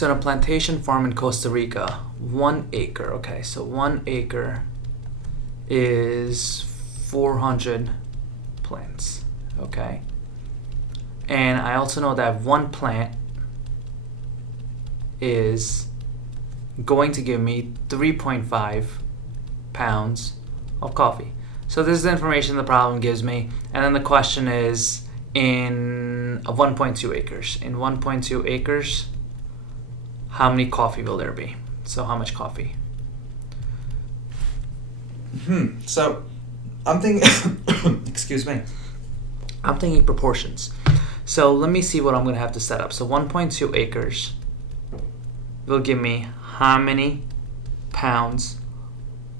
So in a plantation farm in Costa Rica, 1 acre, okay, so 1 acre is 400 plants, okay? And I also know that 1 plant is going to give me 3.5 pounds of coffee. So this is the information the problem gives me. And then the question is in 1.2 acres. In 1.2 acres, how many coffee will there be? So how much coffee? So I'm thinking, excuse me. I'm thinking proportions. So let me see what I'm going to have to set up. So 1.2 acres will give me how many pounds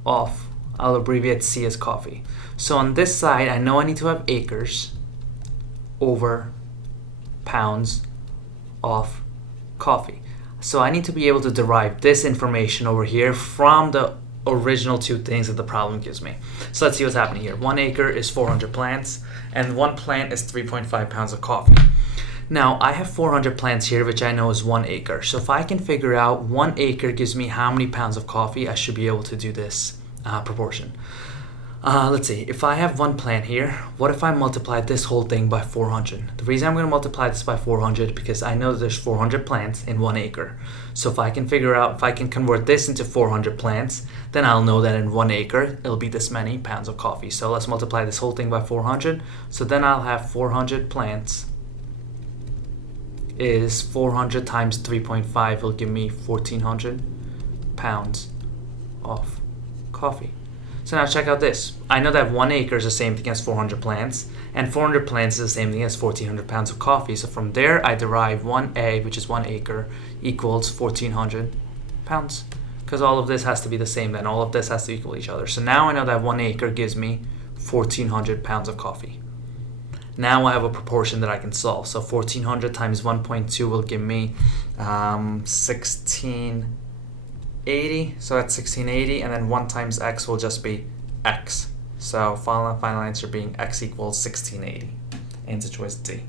of, I'll abbreviate C as coffee. So on this side, I know I need to have acres over pounds of coffee. So I need to be able to derive this information over here from the original 2 things that the problem gives me. So let's see what's happening here. 1 acre is 400 plants, and 1 plant is 3.5 pounds of coffee. Now, I have 400 plants here, which I know is 1 acre. So if I can figure out 1 acre gives me how many pounds of coffee, I should be able to do this proportion. Let's see, if I have 1 plant here, what if I multiply this whole thing by 400? The reason I'm going to multiply this by 400 because I know there's 400 plants in 1 acre. So if I can figure out, if I can convert this into 400 plants, then I'll know that in 1 acre, it'll be this many pounds of coffee. So let's multiply this whole thing by 400. So then I'll have 400 plants is 400 times 3.5 will give me 1,400 pounds of coffee. So now check out this. I know that 1 acre is the same thing as 400 plants, and 400 plants is the same thing as 1,400 pounds of coffee. So from there, I derive 1A, which is 1 acre, equals 1,400 pounds. Because all of this has to be the same, then all of this has to equal each other. So now I know that 1 acre gives me 1,400 pounds of coffee. Now I have a proportion that I can solve. So 1,400 times 1.2 will give me 1680. So that's 1680, and then 1 times x will just be x. So final answer being x equals 1680. Answer choice D.